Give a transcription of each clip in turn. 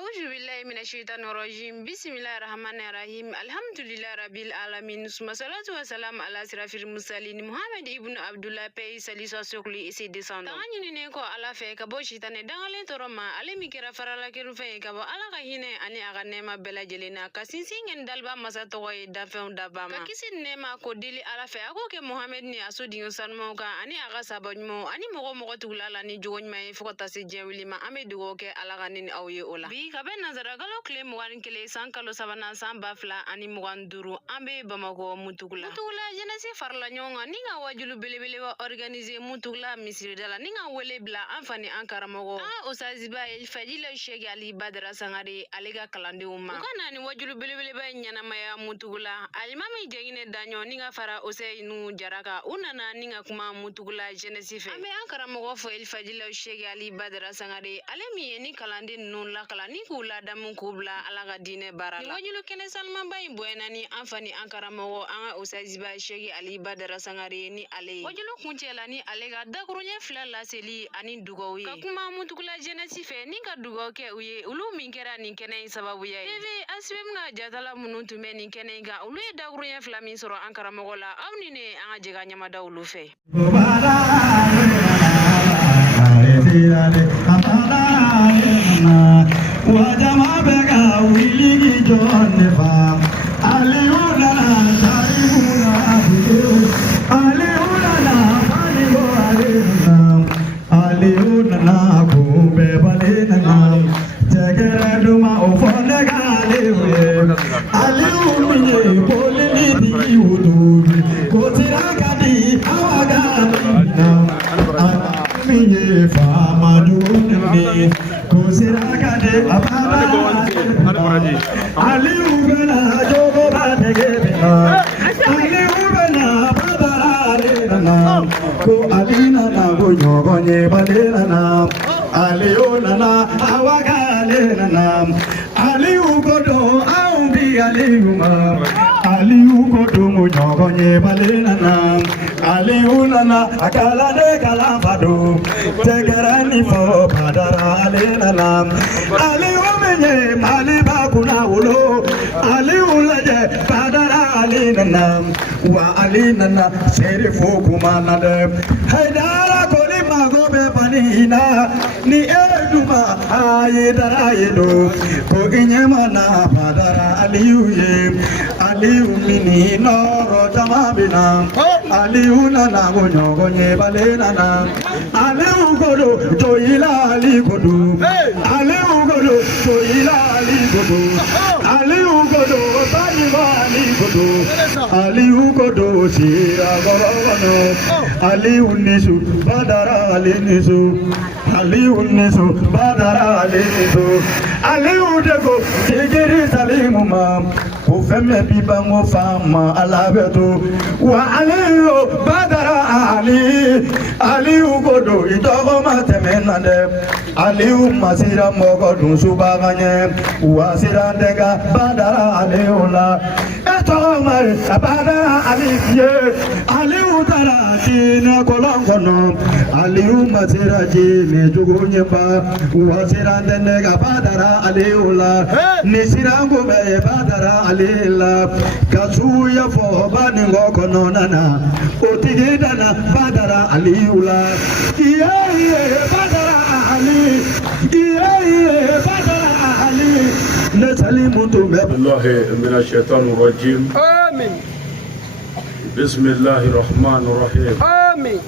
أعوذ بالله من الشيطان الرجيم بسم الله الرحمن الرحيم الحمد لله رب العالمين ثم الصلاة والسلام على أشرف المرسلين محمد ابن عبد الله pay salisa sokli isi descendre tanga ni ne ko ala fe ka bo shitane dangale toroma ale mi kira farala kiru fe ka bo ala ka hine ani aga nema bela jelena ka sinsingen dalba masa to ko da fe da bama ka kisin nema ko dili ala fe ako ke Muhammad ni asudi sanmo ka ani aga sabonmo ani mogo tulala ni jogon may fukata si jewli ma ame dugo ke ala ka ni awye ola bi ka ben nazara galo kle mugan kele sankalo sabana samba fla ani mugan duru ambe bamako mutugula jenasi farla nyonga ninga wajulu belebele wa organiser mutugula misiri dala ninga wele bla anfani ankaramogo osaziba el fadila shege ali badra sangari alega kalande umma kana ni wajulu belebele ba nyana maya mutugula alimami jengine danyo ninga fara oseinu jaraka unana ninga kuma mutugula jenasi fe ambe ankaramogo fo el fadila shege ali badra sangari alemi ni kalande nun la kala ni kula damu kubla alaga dine barala ni wajulu kene salman bay buena ni anfani ankaramogo anga osaziba shege ali badara sangare ni ale wajulu kuncela ni ale ga dakurunya fla la seli ani dugowi ka kuma mutugula jenesi fe ni ka dugo ke uye ulu minkera ni kene sababu ya tv asbem nga jatala mununtu men ni kene ga ulu dakurunya fla min soro ankaramogo la awni ne anga jega nyama dawlu fe wajama bega wili jonne fa aliuna tarihuna aliuna kumbe balena tegereduma ofone galewe aliumye polini udu kotirakadi awagana minye famadunne kotirakadi abana aliubena jogo badegena aliubena badararena ko alina na gonye balena na aliona na awagalena na aliugodo aumbi aliuma aliugodo gonye balena na aliuna na akala de kalafado tegerani fo badara alena na aliumenye maliba kuna ulo aliulaje badara alena na wa alena na serifu kumana de haidara koli magobe panina ni eduma ayedara yedo ko inyema na badara aliuye aliumini noro tamabina aliuna na gonye balena na aliugodo toila alikodu aliugodo toila alikodu aliugodo baniba alikodu aliugodo sira gorono aliunisu badara alinisu aliunisu badara alinisu aliudego tigiri salimuma ufeme biba mo fama alabeto wa aliyo badara ali ugodo itogo matemenande ali masira mogodun subaganye wa sirandega badara aliula eto mari badara aliye ali utara kine kolongono ali masira jime jugunye ba wa sirandega badara aliula nisirangu be badara alila kasuya fo bani ngokono nana otigidana badara aliula iye badara ali iye badara ali nasalimutu billahi minash shaitanir rajim amin bismillahir rahmanir rahim amin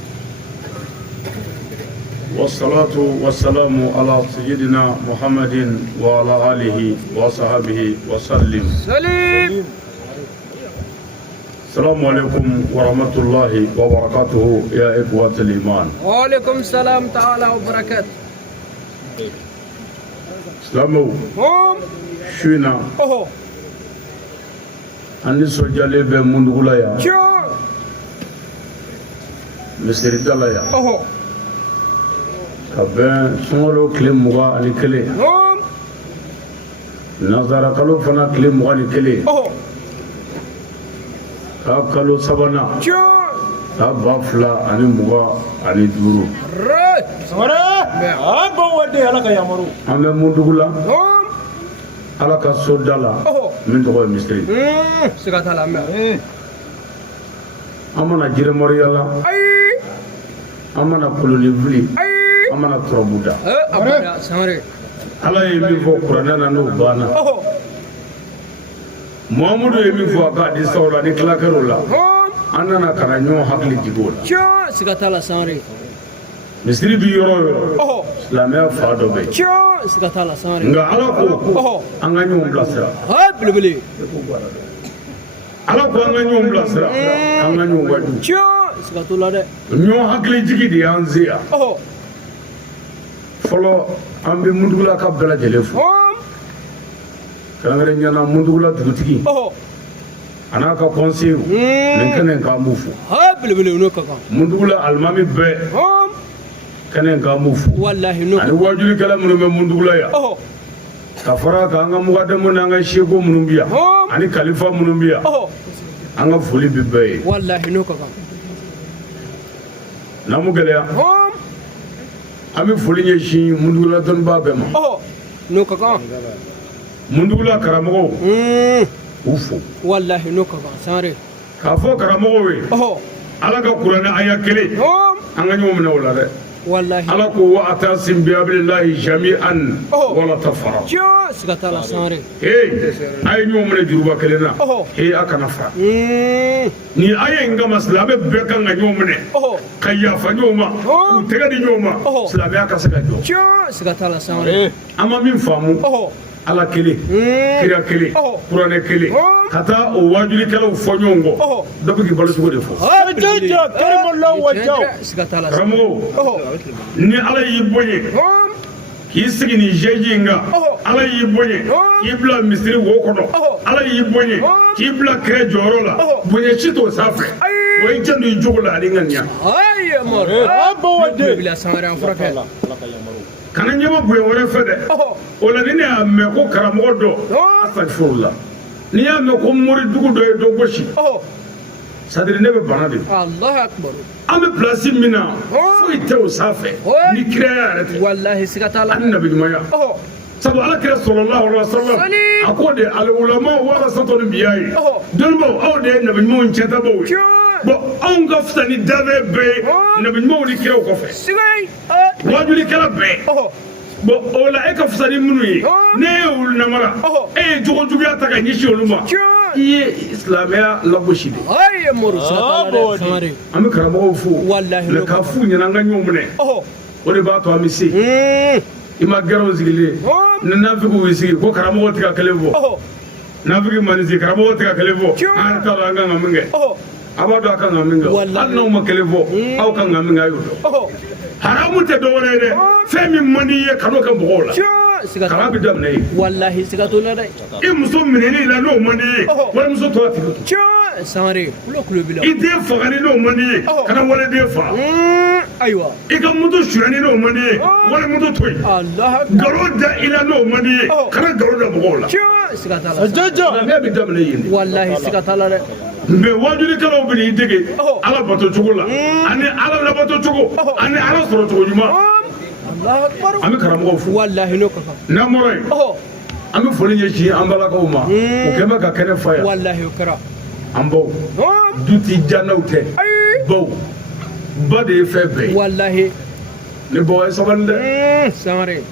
والصلاة والسلام على سيدنا محمد وعلى آله وصحبه وسلم السلام عليكم ورحمة الله وبركاته يا إخوة الإيمان. وعليكم السلام تعالى وبركاته. سلامو. شوينا. أني سجالي بمندولايا. مسير دالايا. kabin sungalo kile muga ani kele nazara kalo fana kile muga ani kele ka kalo sabana ka bafla ani muga ani duru Sore! Me abo wade ala ka yamaru. Ame mundugula. ala ka so dala min tɔgɔ ye misiri siga t'a la mɛ an mana jiremɔriya la an mana koloni wuli an mana turabu da abada Sangare ala ye min fɔ kuranɛ na n'o banna Muhammadu ye min fɔ a ka hadisaw la ni tila kɛr'o la an nana ka na ɲɔgɔn hakili jigin o la siga t'a la Sangare misiri bi yɔrɔ o yɔrɔ silamɛya fa dɔ bɛ yen siga t'a la Sangare nka ala ko an ka ɲɔgɔn bilasira belebele ala ko an ka ɲɔgɔn bilasira an ka ɲɔgɔn waju siga t'o la dɛ ɲɔgɔn hakili jigi de y'an se yan fɔlɔ an bɛ mundugula ka bɛɛ lajɛlen fo kɛrɛnkɛrɛnnenya na mundugula dugutigi a n'a ka kɔnsew nin kɛnɛ in k'an b'u fo belebele n'o ka kan mundugula alimami bɛɛ kɛnɛ in k'an b'u fo wallahi n'o ani wajulikɛla minnu bɛ mundugula yan ka fara kan an ka mɔgɔdɛmɛ n'an ka seko minnu bɛ yan ani kalifa minnu bɛ yan an ka foli bɛ bɛɛ ye wallahi n'o ka kan n'an m'u gɛlɛya an bɛ foli ɲɛsin mundugula dɔnnibaa bɛɛ ma n'o ka kan mundugula karamɔgɔw u fo wallahi n'o ka kan Sangare k'a fɔ karamɔgɔw ye ala ka kuranɛ aya kelen an ka ɲɔgɔn minɛ o la dɛ wallahi ala ko wa atasim bi hablillahi jami'an wala tafara siga t'a la Sangare a ye ɲɔgɔn minɛ juruba kelen na a kana fara ni a ye n kama silamɛ bɛɛ kan ka ɲɔgɔn minɛ ka yafa ɲɔgɔn ma k'u tɛgɛ di ɲɔgɔn ma silamɛya ka se ka jɔ siga t'a la Sangare an ma min faamu ala kelen kira kelen kuranɛ kelen ka taa o wajulikɛlaw fɔ ɲɔgɔn kɔ dɔ bɛ k'i balo cogo de fɔ siga t'a la karamɔgɔ ni ala y'i bonya k'i sigi nin jeji in kan ala y'i bonya k'i bila misiri wo kɔnɔ ala y'i bonya k'i bila kɛrɛ jɔyɔrɔ la bonya si t'o sanfɛ o ye jɛn i jogo la ani ŋaniya kana ɲɛma bonya wɛrɛ fɛ dɛ o la ni ne y'a mɛn ko karamɔgɔ dɔ astagfirullah n'i y'a mɛn ko mori dugu dɔ ye dɔ gosi sadiri ne bɛ bana de Allahu akbar an bɛ pilasi min na foyi tɛ o sanfɛ ni kiraya yɛrɛ tɛ wallahi siga t'a la ani nabiɲumanya sabu ala kira sallallahu alaihi wasallam a ko de al ulama warasatul anbiya ye dɔnnibaw aw de ye nabiɲumanw cɛntabaw ye bon anw ka fisa ni danfɛn bɛɛ ye nabiɲumanw ni kiraw kɔfɛ wajulikɛla bɛɛ bon o la e ka fisa ni minnu ye ne ye olu namara e ye jogo juguya ta ka ɲɛsin olu ma i ye silamɛya lagosi de an bɛ karamɔgɔw fo mɛ k'a f'u ɲɛna an ka ɲɔgɔn minɛ o de b'a to an bɛ se i ma gɛrɛw sigilen ni nafigiw y'i sigi ko karamɔgɔ tɛ ka kelen fɔ nafigi mani sigi karamɔgɔ tɛ ka kelen fɔ an t'a dɔn an kan ka min kɛ a b'a dɔn a kan ka min kɛ hali n'aw ma kelen fɔ aw kan ka min kɛ a y'o dɔn haramu tɛ dɔwɛrɛ ye dɛ fɛn min man di ye kan'o kɛ mɔgɔw la kalan bɛ daminɛ yen wallahi siga t'o la dɛ i muso minɛli la n'o man di ye walimuso tɔ tigi Sangare kulo b'i la i den fagali n'o man di ye kana waliden faga ayiwa i ka moto suyani n'o man di ye walimuso to yen nkalon da i la n'o man di ye kana nkalon da mɔgɔw la siga t'a la silamɛya bɛ daminɛ yen de wallahi siga t'a la dɛ mɛ wajulikɛlaw bɛ n'i dege ala bato cogo la ani ala labato cogo ani ala sɔrɔ cogo ɲuman an bɛ karamɔgɔw fo wallahi n'o ka kan n'an bɔra yen an bɛ foli ɲɛsin an balakaw ma o kɛn bɛ ka kɛnɛ fa yan wallahi o kɛra an baw du ti jannaw tɛ baw ba de ye fɛn bɛɛ ye wallahi ne baw ye sabali dɛ Sangare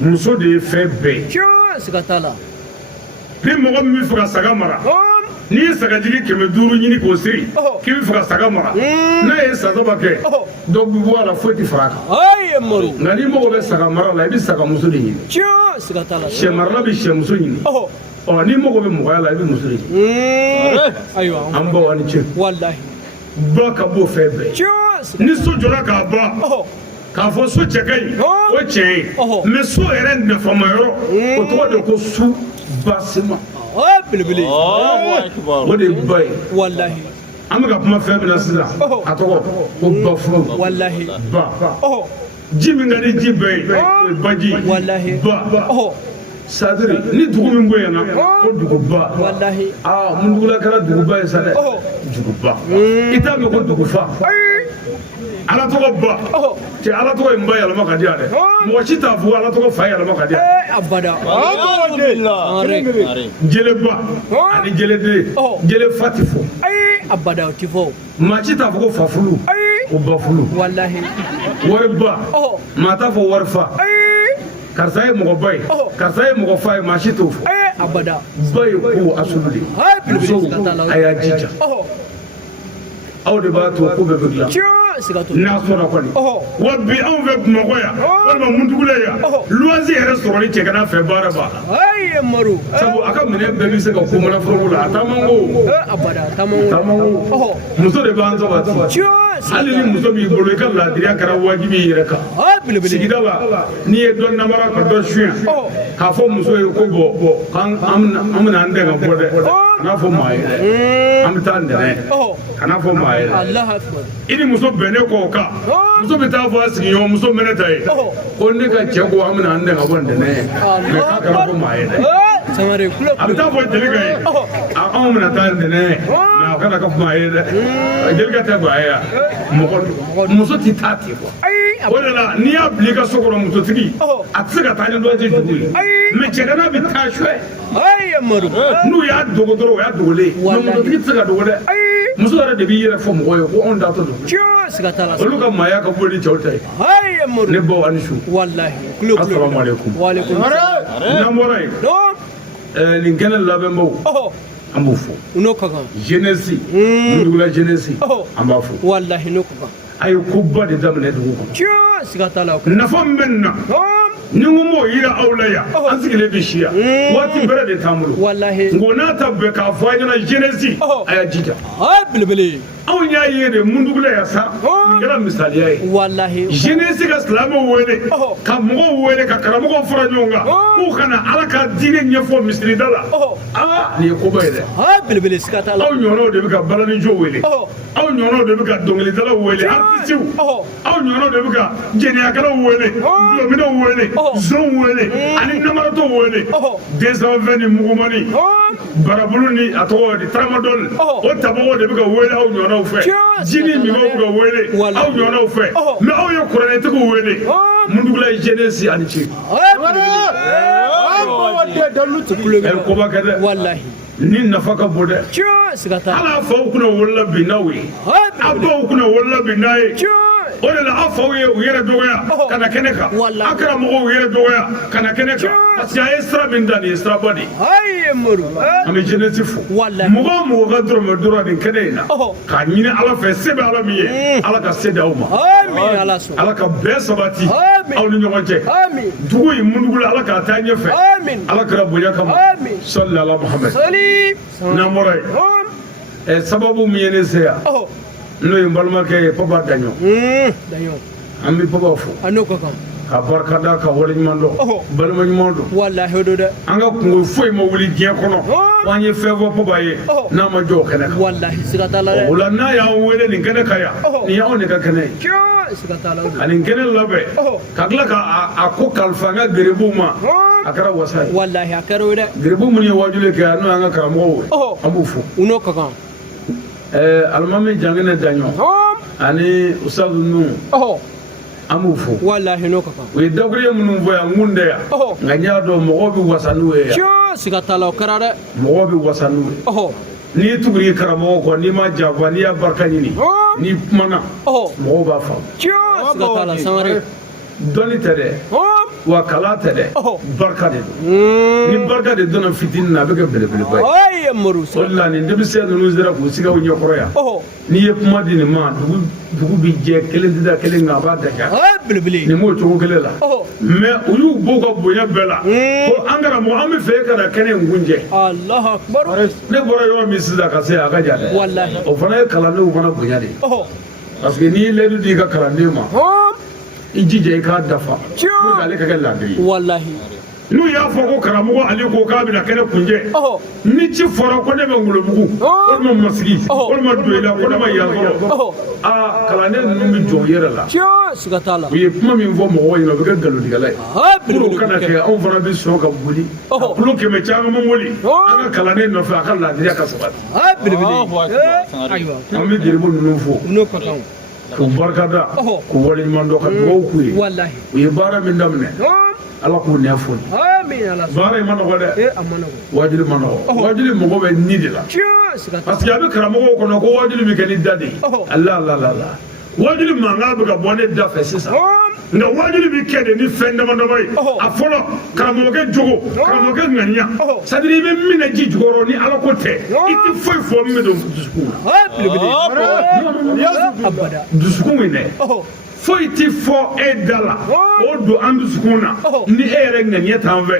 muso de ye fɛn bɛɛ ye siga t'a la ni mɔgɔ min bɛ fɛ ka saga mara n'i ye sagajigi 500 ɲini k'o siri k'i bɛ fɛ ka saga mara n'a ye san 3 kɛ dɔ bɛ bɔ a la foyi tɛ fara a kan nka n'i mago bɛ saga mara la i bɛ saga muso de ɲini siga t'a la sɛ marala bɛ sɛ muso ɲini n'i mago bɛ mɔgɔya la i bɛ muso de ɲini ayiwa an baw ani cɛ wallahi ba ka b'o fɛn bɛɛ ni so jɔra k'a ban k'a fɔ so cɛ ka ɲi o cɛ ye mɛ so yɛrɛ nafamayɔrɔ o tɔgɔ de ko su basima belebele o de ye ba ye wallahi an bɛ ka kuma fɛn min na sisan a tɔgɔ ko bafuru wallahi ba ji min ka di ji bɛɛ ye o ye baji wallahi ba sadiri ni dugu min bɔ yen na ko duguba wallahi mundugula kɛra duguba ye sa dɛ duguba i t'a mɛn ko dugufa ala tɔgɔ ba cɛ ala tɔgɔ in ba yɛlɛma ka di yan dɛ mɔgɔ si t'a fɔ ala tɔgɔ fa yɛlɛma ka di yan abada jeleba ani jeleden jele fa ti fɔ abada o ti fɔ maa si t'a fɔ ko fafulu ko bafulu wallahi wariba maa t'a fɔ warifa karisa ye mɔgɔ ba ye karisa ye mɔgɔ fa ye maa si t'o fɔ abada ba ye ko asulu de musow a y'a jija aw de b'a to ko bɛɛ bɛ dilan n'a sɔnna kɔni wa bi anw fɛ Bamakɔ yan walima Muntugula yan luwanse yɛrɛ sɔrɔli cɛgana fɛ baara b'a la sabu a ka minɛn bɛɛ bɛ se ka ko mana foroko la a taaman ko muso de b'an sabati hali ni muso b'i bolo i ka laadiriya kɛra wajibi i yɛrɛ kan sigida la n'i ye dɔ namara ka dɔ suɲɛ k'a fɔ muso ye ko bɔn an bɛna an dɛn ka bɔ dɛ kan'a fɔ maa ye dɛ an bɛ taa ntɛnɛn kan'a fɔ maa ye dɛ i ni muso bɛnnen kɔ o kan muso bɛ taa fɔ a sigiɲɔgɔn muso mɛnɛ ta ye ko ne ka cɛ ko an bɛna an dɛn ka bɔ ntɛnɛn mɛ k'a kɛra fɔ maa ye dɛ a bɛ taa fɔ jelikɛ ye anw bɛna taa ntɛnɛn mɛ a kana ka fɔ maa ye dɛ jelikɛ tɛ gaa ye yan mɔgɔ muso tɛ taa ten kuwa o de la n'i y'a bila i ka so kɔnɔ musotigi a tɛ se ka taa ni dɔ tɛ jugu ye mɛ cɛgana bɛ taa suɛ n'u y'a dogo dɔrɔn o y'a dogolen mɛ musotigi tɛ se ka dogo dɛ muso yɛrɛ de b'i yɛrɛ fɔ mɔgɔ ye ko anw datɔ don olu ka maaya ka bɔ ni cɛw ta ye ne baw ani su asalamualeykum n'an bɔra yen nin kɛnɛ labɛnbaw an b'o fɔ jeunesse Muntugula jeunesse an b'a fɔ a ye koba de daminɛ dugu kɔnɔ nafa min bɛ nin na ni n ko m'o yira aw la yan an sigilen bɛ si yan waati bɛrɛ de t'an bolo nko n'a ta bɛɛ k'a fɔ a ɲɛna jeunesse a y'a jija anw y'a ye de Muntugula yan sa nin kɛra misaliya ye jeunesse ka silamɛw wele ka mɔgɔw wele ka karamɔgɔw fara ɲɔgɔn kan k'u kana ala ka diinɛ ɲɛfɔ misirida la nin ye koba ye dɛ aw ɲɔgɔnnaw de bɛ ka balanijo wele aw ɲɔgɔnnaw de bɛ ka dɔnkilidalaw wele artisiw aw ɲɔgɔnnaw de bɛ ka jɛnɛyakɛlaw wele dulɔminɛw wele zon wele ani namaratɔw wele 220 ni mugumani barabulu ni a tɔgɔ di tramadol o tabagaw de bɛ ka wele aw ɲɔgɔnnaw fɛ jini minbaw bɛ ka wele aw ɲɔgɔnnaw fɛ mɛ aw ye kuranɛtigiw wele Muntugula ye jeunesse ani ci koba kɛ dɛ ni nafa ka bon dɛ ala faw kunna wolola bi n'aw ye a baw kunna wolola bi n'a ye o de la aw faw ye u yɛrɛ dɔgɔya ka na kɛnɛ kan a karamɔgɔw u yɛrɛ dɔgɔya ka na kɛnɛ kan parce que a ye sira min ta nin ye siraba de ye an bɛ jeunesse fo mɔgɔ o mɔgɔ ka dɔrɔmɛ duuru nin kɛnɛ in na k'a ɲini ala fɛ se bɛ ala min ye ala ka se di aw ma ala ka bɛn sabati aw ni ɲɔgɔn cɛ dugu in Muntugula ala k'a taa ɲɛfɛ ala kɛra bonya kama sɔli ala Muhamɛd n'an bɔra yen sababu min ye ne se yan n'o ye n balimakɛ ye Papa Daɲɔ an bɛ Papa fo ka barika da ka waleɲuman dɔn balimaɲuman dɔn an ka kungo foyi ma wuli diɲɛ kɔnɔ an ye fɛn fɔ Papa ye n'a ma jɔ o kɛnɛ kan o la n'a y'an wele nin kɛnɛ kan yan nin y'anw de ka kɛnɛ ye a nin kɛnɛ labɛn ka tila ka a ko kalifa an ka gerebuw ma a kɛra wasa ye gerebu minnu ye wajuli kɛ yan n'o y'an ka karamɔgɔw ye an b'u fo alimami Jangɛnɛ Daɲɔ ani Usazu Nuhu an b'u fo u ye dakuriye minnu fɔ yan mun tɛ yan nka n y'a dɔn mɔgɔw bɛ wasa n'u ye yan mɔgɔw bɛ wasa n'u ye n'i ye tuguri karamɔgɔ kɔ n'i ma janfa n'i y'a barika ɲini n'i kumana mɔgɔw b'a faamu dɔnni tɛ dɛ wa kala tɛ dɛ barika de don ni barika de donna fitinin na a bɛ kɛ belebeleba ye o de la nin denmisɛn ninnu sera k'u sigi aw ɲɛkɔrɔ yan n'i ye kuma di nin ma dugu bi jɛ kelen tɛ da kelen nka a b'a daja nin b'o cogo kelen la mɛ u y'u bɔ ka bonya bɛɛ la ko an karamɔgɔ an bɛ fɛ e ka na kɛnɛ in kun jɛ ne bɔra yɔrɔ min sisan ka se a ka jan dɛ o fana ye kalandenw fana bonya de ye parce que n'i ye layidu di i ka kalanden ma i jija i k'a dafa pour que ale ka kɛ laadiri ye n'u y'a fɔ ko karamɔgɔ ale ko k'a bɛna kɛnɛ kunjɛ ni ci fɔra ko ne bɛ Ngolobugu walima Masigi walima Doyila ko ne ma yan sɔrɔ kalanden ninnu bɛ jɔ u yɛrɛ la u ye kuma min fɔ mɔgɔw ɲɛna o bɛ kɛ nkalontigɛla ye pour kana kɛ anw fana bɛ sɔn ka boli a kulo 100 caman bɛ boli an ka kalanden nɔfɛ a ka laadiriya ka sabati an bɛ gerebu ninnu fo ko barkada ko wali man do ka do ku wallahi o ye bara min damne ala ko ne fon amin ala bara man ko de amana wajili man ko wajili mo go be ni de la parce que abe karamo ko no ko wajili mi kali dadi allah allah allah wajili manga be ka bonne da fe c'est ça nga wajili bi kede ni fende man do bay a folo karamo ke jogo karamo ke nganya sadiri be mina ji jogoro ni ala ko te iti foy fo mi do dusku abada dusku ne foyi ti fɔ e da la o don an dusukun na ni e yɛrɛ ŋaniya t'an fɛ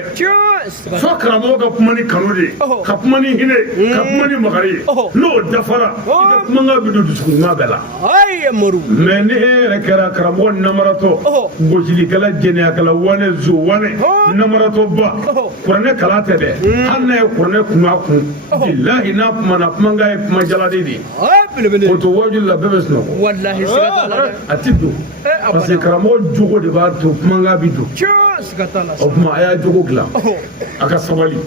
fɔ karamɔgɔ ka kuma ni kanu de ye ka kuma ni hinɛ ka kuma ni makari ye n'o dafara i ka kumakan bɛ don dusukunma bɛɛ la mɛ ni e yɛrɛ kɛra karamɔgɔ namaratɔ gosilikɛla jɛnɛyakɛla wane zo wane namaratɔba kuranɛ kala tɛ dɛ hali n'a ye kuranɛ kun a kun bilahi n'a kumana kumakan ye kuma jalade de ye o to wajuli la bɛɛ bɛ sunɔgɔ a ti don parce que karamɔgɔ jogo de b'a to kumakan bi don o kuma a y'a jogo dilan a ka sabali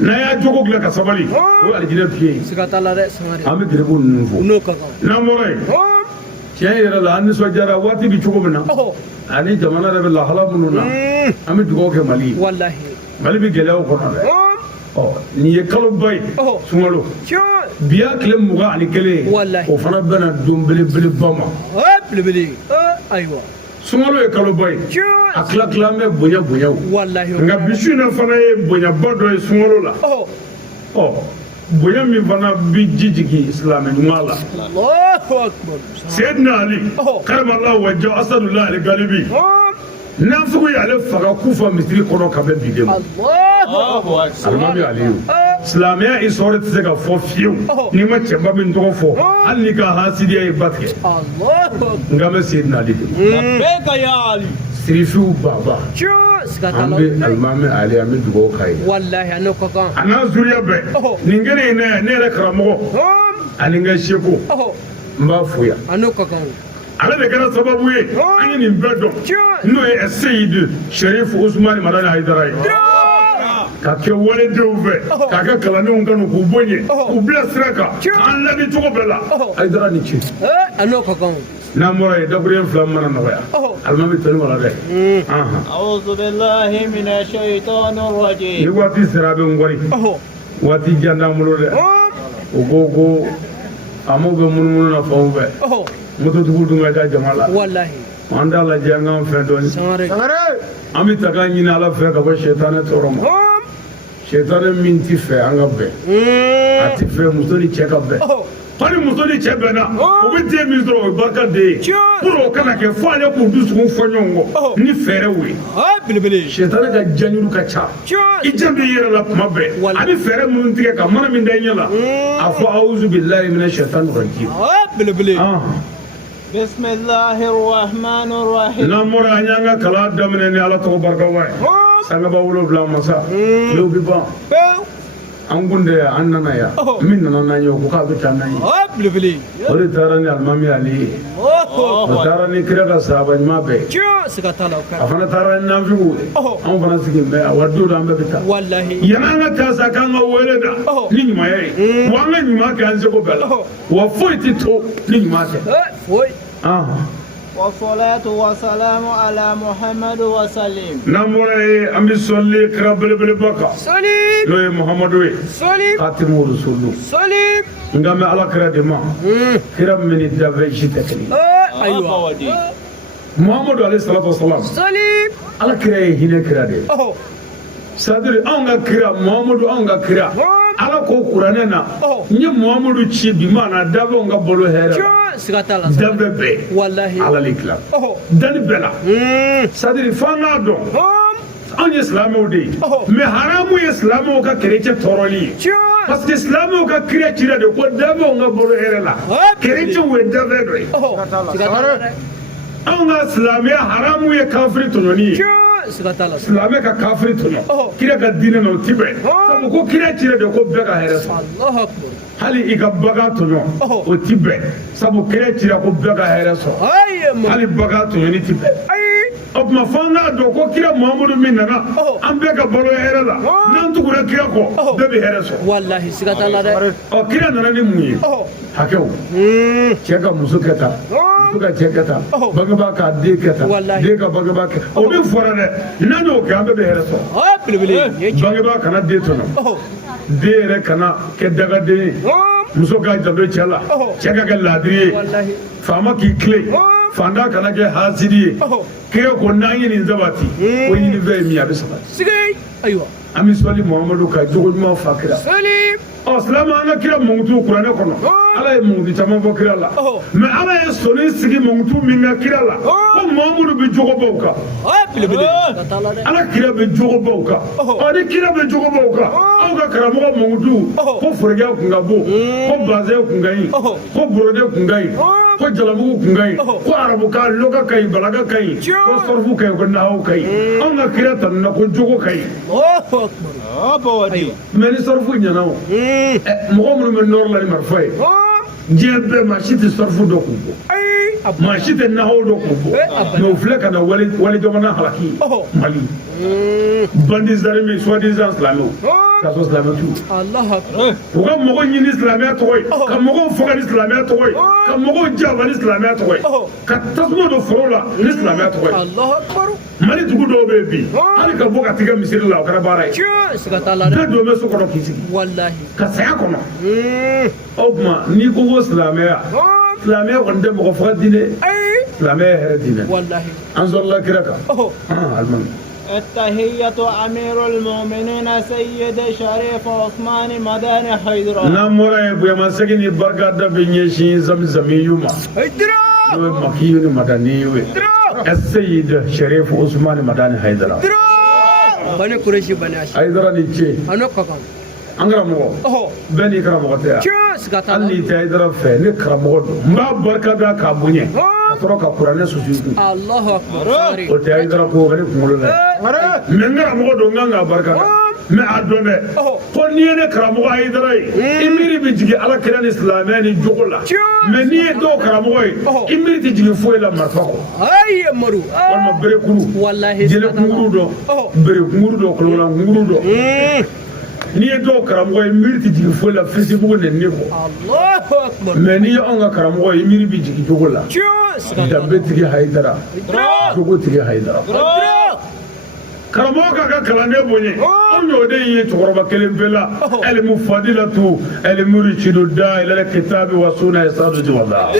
n'a y'a jogo dilan ka sabali o ye alijinɛ piye ye an bɛ gɛrɛbuw ninnu fɔ n'an bɔra yen tiɲɛ yɛrɛ la an nisɔndiyara waati bi cogo min na ani jamana yɛrɛ bɛ lahala minnu na an bɛ dugawu kɛ mali ye mali bɛ gɛlɛyaw kɔnɔ dɛ nin ye kaloba ye sunkalo bi y'a tile 21 o fana bɛna don belebeleba ma sunkalo ye kaloba ye a tila an bɛ bonya nka bi su in na fana ye bonyaba dɔ ye sunkalo la bonya min fana bi jijigi silamɛ ɲuman la Seydina Ali karamallahu wajhahu asadullah ali galibi nafugu y'ale faga kufa misiri kɔnɔ ka bɛn bi de ma alimami aliyu silamɛya histoire tɛ se ka fɔ fiyewu n'i ma cɛba min tɔgɔ fɔ hali n'i ka hasidiya ye ba tigɛ nka bɛ Seydina Ali de ma sirifiw baba an bɛ alimami ali an bɛ dugawu k'a ye a n'a zuriya bɛɛ nin kelen ne yɛrɛ karamɔgɔ ani n ka seko n b'a fo yan ale de kɛra sababu ye an ye nin bɛɛ dɔn n'o ye Seyidu Sherifu Usumani Madani Hayidara ye ka kɛ waledenw fɛ k'a kɛ kalandenw kanu k'u bonya k'u bila sira kan k'an ladi cogo bɛɛ la Hayidara ni ce n'an bɔra yen dakuruyɛn 2 mana nɔgɔya alimami tɛni wala dɛ a'udhu billahi minash shaitanir rajim ni waati sera a bɛ n gɔri waati jan t'an bolo dɛ o ko faamaw bɛ munumunu na fanw fɛ mototigiw dun ka ca jama la an t'a lajɛ an k'an fɛn dɔɔni an bɛ ta k'an ɲini ala fɛ ka bɔ sɛtanɛ tɔɔrɔ ma sɛtanɛ min t'i fɛ an ka bɛn a t'i fɛ muso ni cɛ ka bɛn hali muso ni cɛ bɛnna o bɛ den min sɔrɔ o ye barika den ye pour o kana kɛ fo ale k'u dusukun fɔ ɲɔgɔn kɔ ni fɛɛrɛw ye sɛtanɛ ka janjuru ka ca i jan b'i yɛrɛ la tuma bɛɛ a bɛ fɛɛrɛ minnu tigɛ ka mana min da i ɲɛ la a fɔ awuzu bilahi mina sɛtanir rajim bismillahir rahmanir rahim n'an bɔra an y'an ka kalan daminɛ ni ala tɔgɔ barikawa ye sangaba 7 masa tile bɛ ban an kunde yan an nana yan min nana n'an ye o ko k'a bɛ taa n'an ye o de taara ni alimami ali ye o taara ni kira ka sahaba ɲuman bɛɛ a fana taara ni nafigiw ye anw fana sigilen bɛ yan wa don dɔ an bɛɛ bɛ taa yanni an ka taa sa k'an ka wele da ni ɲumanya ye wa an ka ɲuman kɛ an seko bɛɛ la wa foyi tɛ to ni ɲuman tɛ والصلاة والسلام على محمد وسلم نموي أمي صلي كرابل بالبكا صلي لو محمد وي صلي خاتم الرسول صلي ngame ala kira de ma kira min dave jitakli أيوة محمد عليه الصلاة والسلام صلي ala kira ye hine kira de sadiri anga kira محمد anga kira ala ko qur'ana na ni محمد ci bi mana dave nga bolo hera dave be wallahi ala l'islam dani bela sadiri fanga don an ye silamɛw de ye mais haramu ye silamɛw ka chrétien tɔɔrɔli ye parce que silamɛw ka kira cira de ko dafɛw ka bolo hɛrɛ la chrétienw ye dafɛ dɔ ye anw ka silamɛya haramu ye kafiri tɔɲɔni ye silamɛ ka kafiri tɔɲɔ kira ka diinɛ na o ti bɛn sabu ko kira cira de ko bɛɛ ka hɛrɛ sɔrɔ hali i ka bagan tɔɲɔ o ti bɛn sabu kira cira ko bɛɛ ka hɛrɛ sɔrɔ hali bagan tɔɲɔni ti bɛn o tuma fo an k'a dɔn ko kira Muhamadu min nana an bɛɛ ka balo hɛrɛ la n'an tugura kira kɔ bɛɛ bɛ hɛrɛ sɔrɔ wallahi siga t'a la dɛ kira nana ni mun ye hakɛw cɛ ka muso kɛ tan muso ka cɛ kɛ tan bangebaa k'a den kɛ tan den ka bangebaa kɛ o bɛ fɔra dɛ n'an y'o kɛ an bɛɛ bɛ hɛrɛ sɔrɔ bangebaa kana den tɔnɔ den yɛrɛ kana kɛ dagaden ye muso ka janto cɛ la cɛ ka kɛ laadiri ye faama k'i tilen fanda kana kɛ hasidi ye k'e ko n'an ye nin sabati ko ɲini fɛn ye min a bɛ sabati an bɛ sɔli Muhamadu ka jogo ɲuman fa kira silamɛ an ka kira mankutu kuranɛ kɔnɔ ala ye mankutu caman fɔ kira la mais ala ye sɔni sigi mankutu min ka kira la ko Muhamadu bɛ jogo baw kan ala kira bɛ jogo baw kan ni kira bɛ jogo baw kan aw ka karamɔgɔ mankutu ko forokɛ kun ka bon ko bazɛn kun ka ɲi ko borode kun ka ɲi ko jalamugu kun ka ɲi ko arabukan lɔka ka ɲi balaga ka ɲi ko sɔrifu ka ɲi ko nahawu ka ɲi anw ka kira tanuna ko jogo ka ɲi mais ni sɔrifu ɲɛna o mɔgɔ minnu bɛ nɔrɔ la ni marifa ye diɲɛ bɛɛ maa si tɛ sɔrifu dɔ k'u bɔ maa si tɛ nahawu dɔ k'u bɔ mais u filɛ ka na wale jamana halaki Mali bandits armés soi-disant silamɛw ka sɔrɔ silamɛ t'u u ka mɔgɔ ɲini silamɛya tɔgɔ ye ka mɔgɔw faga ni silamɛya tɔgɔ ye ka mɔgɔw janfa ni silamɛya tɔgɔ ye ka tasuma don foro la ni silamɛya tɔgɔ ye Mali dugu dɔw bɛ yen bi hali ka bɔ ka tigɛ misiri la o kɛra baara ye bɛɛ don bɛ so kɔnɔ k'i sigi ka saya kɔnɔ o tuma n'i ko ko silamɛya kɔni tɛ mɔgɔ faga diinɛ silamɛya ye hɛrɛ diinɛ an sɔrɔla kira kan alimami التحية أمير المؤمنين سيد شريف عثمان مدني حيدر نامورا يبغى مسكين بركة دبنيشين زمزمي يوما مكيون مدني السيد شريف عثمان مدني حيدر بني قريش بني حيدر نيجي أنا كم أنغرامو بني كرامو تيا أني تيدر فين كرامو ما بركة دا كابوني أترى كقرآن سوسيدو الله أكبر وتيدر كوغني كمولنا من كرامو دونغا بركة mais a dɔn dɛ ko n'i ye ne karamɔgɔ Hayidara ye i miiri bɛ jigin ala kira ni silamɛya ni jogo la mais n'i ye dɔw karamɔgɔ ye i miiri tɛ jigin foyi la marifa kɔ walima berekuru jele kunkuru dɔn berekuru dɔn kolola kunkuru dɔn n'i ye dɔw karamɔgɔ ye i miiri tɛ jigin foyi la Facebook nɛnini kɔ mais n'i ye anw ka karamɔgɔ ye i miiri bɛ jigin jogo la danbe tigi Hayidara jogo tigi Hayidara karamɔgɔ ka ka kalanden bonya anw y'o de ye cɛkɔrɔba kelen pe la elimu fadilatu elimu richidu da ilal kitabi wa sunna yasadu jawala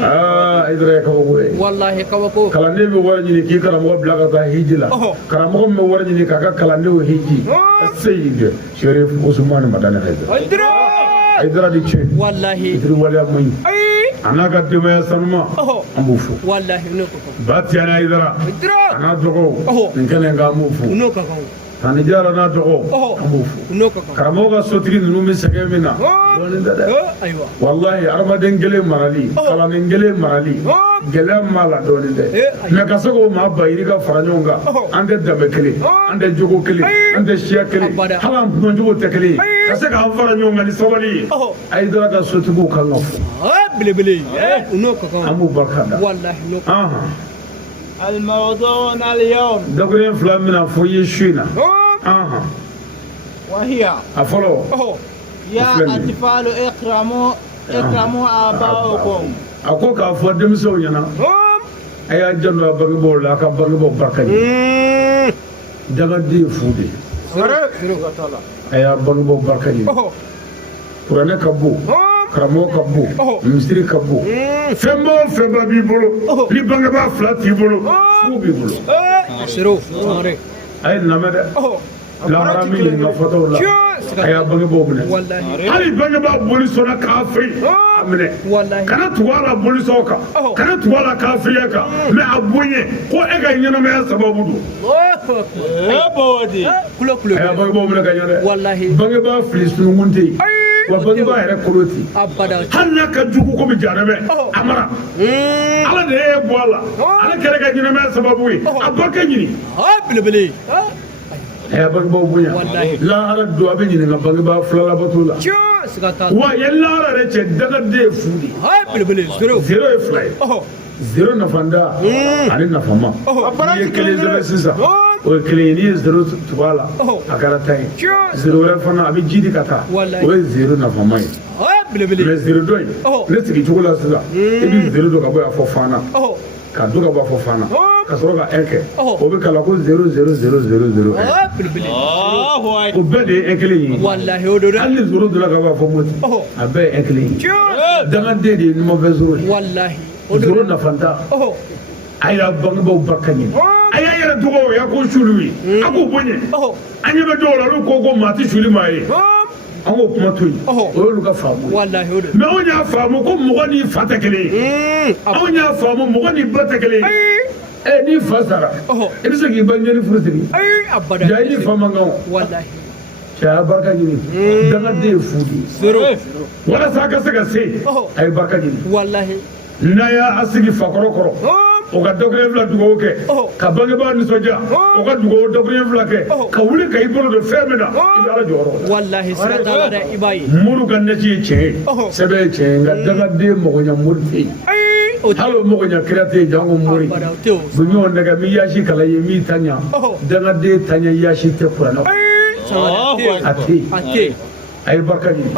Hayidara ye kabako ye wallahi kabako kalanden bɛ wari ɲini k'i karamɔgɔ bila ka taa hiji la karamɔgɔ min bɛ wari ɲini k'a ka kalandenw hiji Seyid Sherif Usman Madani Hayidara di ce wallahi itiri waliya man ɲi a n'a ka denbaya sanuma an b'o fo ba tiyana Hayidara a n'a dɔgɔw nin kɛnɛ kan an b'o fo Tani Jara n'a dɔgɔw an b'o fo karamɔgɔ ka sotigi ninnu bɛ sɛgɛn min na dɔɔnin tɛ dɛ wallahi adamaden kelen marali kalanden kelen marali gɛlɛya b'a la dɔɔnin tɛ mais ka se k'o maa ba yiri ka fara ɲɔgɔn kan an tɛ danbe kelen an tɛ jogo kelen an tɛ siya kelen hali an kunnajogo tɛ kelen ye ka se k'an fara ɲɔgɔn kan ni sabali ye Hayidara ka sotigiw kan ka fo an b'u barika da الموضوع اليوم دغرين فلامنا فوي شينا وهي أفلو يا أطفال اكرموا آباءكم أكو كافو دمسو ينا أيا جنوا بغبو لا كبغبو بركني دغدي فودي أيا بغبو بركني قرآن كبو karamɔgɔ ka bon misiri ka bon fɛn b'a b'i bolo ni bangebaa fila t'i bolo fu b'i bolo a ye lamɛn dɛ lahara min ɲininka fɔtɔw la a y'a bangebaaw minɛ hali bangebaa boli sɔnna kafiri a minɛ kana tugu a la bolisɔn kan kana tugu a la kafiriya kan mais a bonya ko e ka ɲɛnamaya sababu don a y'a bangebaaw minɛ ka ɲɛ dɛ bangebaa fili sununkun tɛ yen wa bangebaa yɛrɛ kolo tɛ hali n'a ka jugu komi jahanɛmɛ a mara ala de y'e bɔ a la ale kɛra ka ɲɛnamaya sababu ye a barika ɲini a y'a bangebaaw bonya lahara don a bɛ ɲininka bangebaa filala bato la wa ye lahara yɛrɛ cɛ dagaden ye fu de zero ye fila ye zero nafanda ani nafama n'i ye kelen sɛbɛn sisan o ye kelen ye n'i ye zero tugu a la a kɛra tan ye zero wɛrɛ fana a bɛ ji di ka taa o ye zero nafama ye mais zéro dɔ in ne sigi cogo la sisan i bɛ zéro dɔ ka bɔ yan fɔ fana ka do ka bɔ fɔ fana ka sɔrɔ ka 1 kɛ o bɛ kala ko 00000 o bɛɛ de ye 1 kelen ye hali ni zéro dɔ la ka bɔ fɔ moti a bɛɛ ye 1 kelen ye dangaden de ye numanfɛn zéro ye zéro nafanta a y'a bangebaaw barika ɲini a y'a yɛrɛ tɔgɔ y'a ko sulu ye a k'o bonya an ɲɛ bɛ dɔw la olu ko maa tɛ suli maa ye an k'o kuma to yen o y'olu ka faamu mais anw y'a faamu ko mɔgɔ ni fa tɛ kelen ye anw y'a faamu mɔgɔ ni ba tɛ kelen ye n'i fa sara i bɛ se k'i ba ɲɛni furu siri jaa i ni fa man kan o cɛ a ye barika ɲini dangaden ye fu de ye walasa a ka se ka se a ye barika ɲini n'a y'a sigi fakɔrɔ kɔrɔ o ka dɔgɔkun fila dugawu kɛ ka bangebaa nisɔndiya o ka dugawu dɔgɔkun fila kɛ ka wuli ka i bolo don fɛn min na i bɛ ala jɔyɔrɔ muru ka nɛci ye tiɲɛ ye sɛbɛn ye tiɲɛ ye nka dangaden mɔgɔɲa mori tɛ yen hali o mɔgɔɲa kira tɛ yen janko mori bu ɲɔgɔn nɛgɛ min yaasi kala ye min ta ɲa dangaden ta ɲa yaasi tɛ kuranɛ a tɛ yen a ye barika ɲini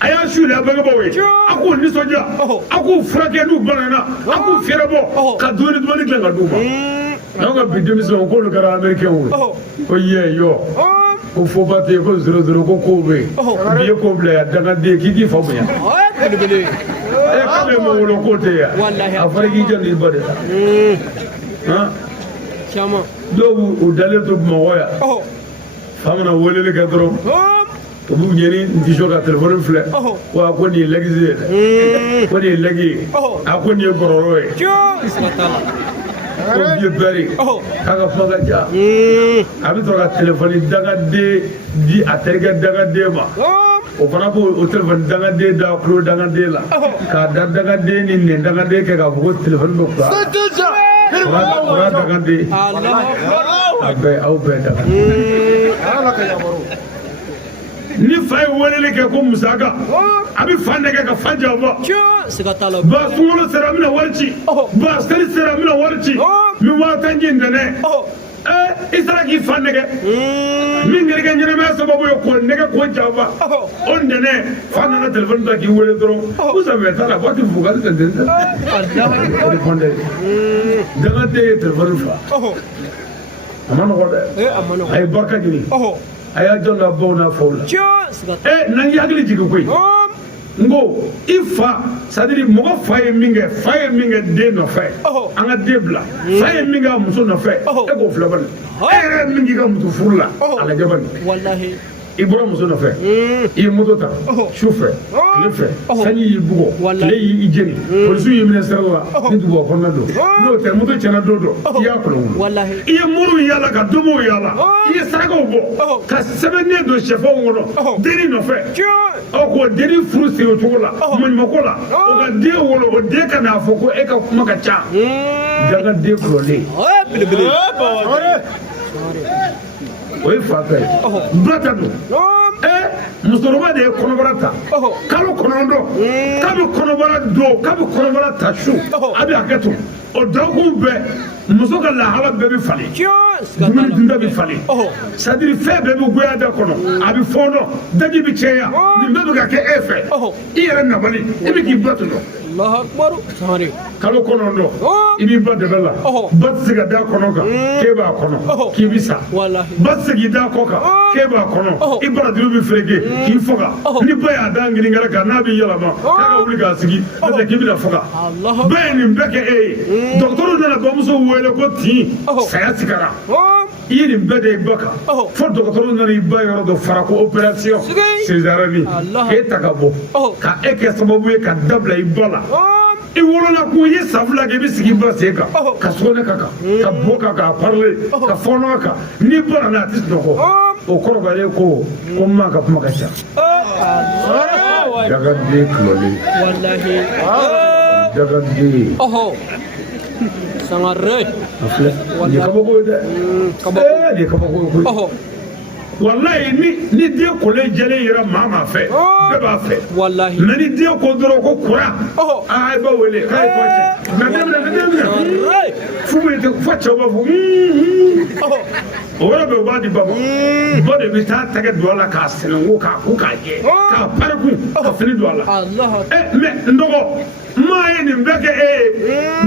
a y'a suuli a bangebaaw ye a k'u nisɔndiya a k'u furakɛ n'u banana a k'u fɛrɛ bɔ ka dumuni dilan ka d'u ma n'anw ka bi denmisɛnw k'olu kɛra américains ye ko yɔ ko fɔba tɛ yen ko 00 ko kow bɛ yen n'i ye ko bila yan dangaden k'i k'i fa bonya k'ale ma wolo k'o tɛ yan a fɔra k'i jɔ n'i ba de la dɔw b'u dalen to Bamakɔ yan fa mana weleli kɛ dɔrɔn o b'u ɲɛni ntiso ka telefɔni filɛ ko a ko nin ye lɛgisi ye dɛ ko nin ye lɛgi ye a ko nin ye kɔrɔrɔ ye ko biye bɛri k'a ka kuma ka ca a bɛ sɔrɔ ka telefɔni dangaden di a terikɛ dangaden ma o fana b'o telefɔni dangaden da kulo dangaden la k'a da dangaden ni nɛn dangaden kɛ k'a fɔ ko telefɔni bɛ kura o y'a dangaden a bɛɛ aw bɛɛ daga ni fa ye weleli kɛ ko musaka a bɛ fa nɛgɛ ka fa janfa ba sunkalo sera a bɛna wari ci ba seli sera a bɛna wari ci min waa tan ji ntɛnɛ i sera k'i fa nɛgɛ min kɛrɛkɛ ɲɛnɛmaya sababu ye k'o nɛgɛ k'o janfa o ntɛnɛ fa nana telefɔni ta k'i wele dɔrɔn ko sanfɛ t'a la k'a tɛ fo k'ale tɛ den tɛ répondez dangaden ye telefɔni fa a ma nɔgɔ dɛ a ye barika ɲini a y'a jɔ n'a baw n'a faw la n'an y'i hakili jigin koyi n ko i fa c'est à dire mɔgɔ fa ye min kɛ den nɔfɛ an ka den bila fa ye min kɛ a muso nɔfɛ e k'o filɛ bani e yɛrɛ ye min k'i ka muso furu la a lajɛ bani i bɔra muso nɔfɛ i ye moto ta su fɛ tile fɛ sanji y'i bugɔ tile y'i jeni polisiw y'i minɛ sira la ni duguba kɔnɔna don n'o tɛ moto tiɲɛna don dɔ i y'a kɔlɔnwulu i ye muru yaala ka domow yaala i ye sarakaw bɔ ka sɛbɛnnen don sɛfanw kɔnɔ denni nɔfɛ k'o denni furu siri o cogo la maɲumako la o ka den wolo o den ka n'a fɔ ko e ka kuma ka ca dangaden kulɔlen o ye fa ta ye ba ta don musokɔrɔba de ye kɔnɔbara ta kalo kɔnɔntɔn k'a bɛ kɔnɔbara don k'a bɛ kɔnɔbara ta su a bɛ hakɛ to o dɔgɔkun bɛɛ muso ka lahala bɛɛ bɛ falen dumuni dunda bɛ falen c'est à dire fɛn bɛɛ bɛ goya da kɔnɔ a bɛ fɔɔnɔ daji bɛ cɛya nin bɛɛ bɛ ka kɛ e fɛ i yɛrɛ nabali i bɛ k'i ba to dɔn kalo kɔnɔntɔn i b'i ba dɛbɛ la ba tɛ se ka da kɔnɔ kan k'e b'a kɔnɔ k'i bɛ sa ba tɛ se k'i da kɔ kan k'e b'a kɔnɔ i barajuru bɛ fereke k'i faga ni ba y'a da ngirinigɛrɛ kan n'a bɛ yɛlɛma k'a ka wuli k'a sigi n'o tɛ k'i bɛna faga ba ye nin bɛɛ kɛ e ye dɔgɔtɔrɔw nana bamuso wele ko tin saya sigara i ye nin bɛɛ de ye ba kan fo dɔgɔtɔrɔw nana i ba yɔrɔ dɔ fara ko opération césarienne k'e ta ka bɔ ka e kɛ sababu ye ka dabila i ba la i wolola ko i ye san fila kɛ i bɛ sigi i ba sen kan ka sɔgɔnɛ ka kan ka bo kan k'a parler ka fɔɔnɔ a kan n'i bɔra n'a tɛ sunɔgɔ o kɔrɔbalen ko maa ka kuma ka ca dagaden kulɔlen dagaden Sangarre. a filɛ nin ye kabako ye dɛ nin ye kabako ye koyi wallahi ni den kolen jɛlen yɛrɛ maa fɛ bɛɛ b'a fɛ mais ni den ko dɔrɔn ko kura i b'a wele k'a ye tɔn cɛ mais den minɛ fu bɛ fo cɛw b'a fɔ ora be wadi baba bode bi ta tage do la ka senengo ka ku ka je ka parku ka fini do la Allah me ndogo ma ni mbeke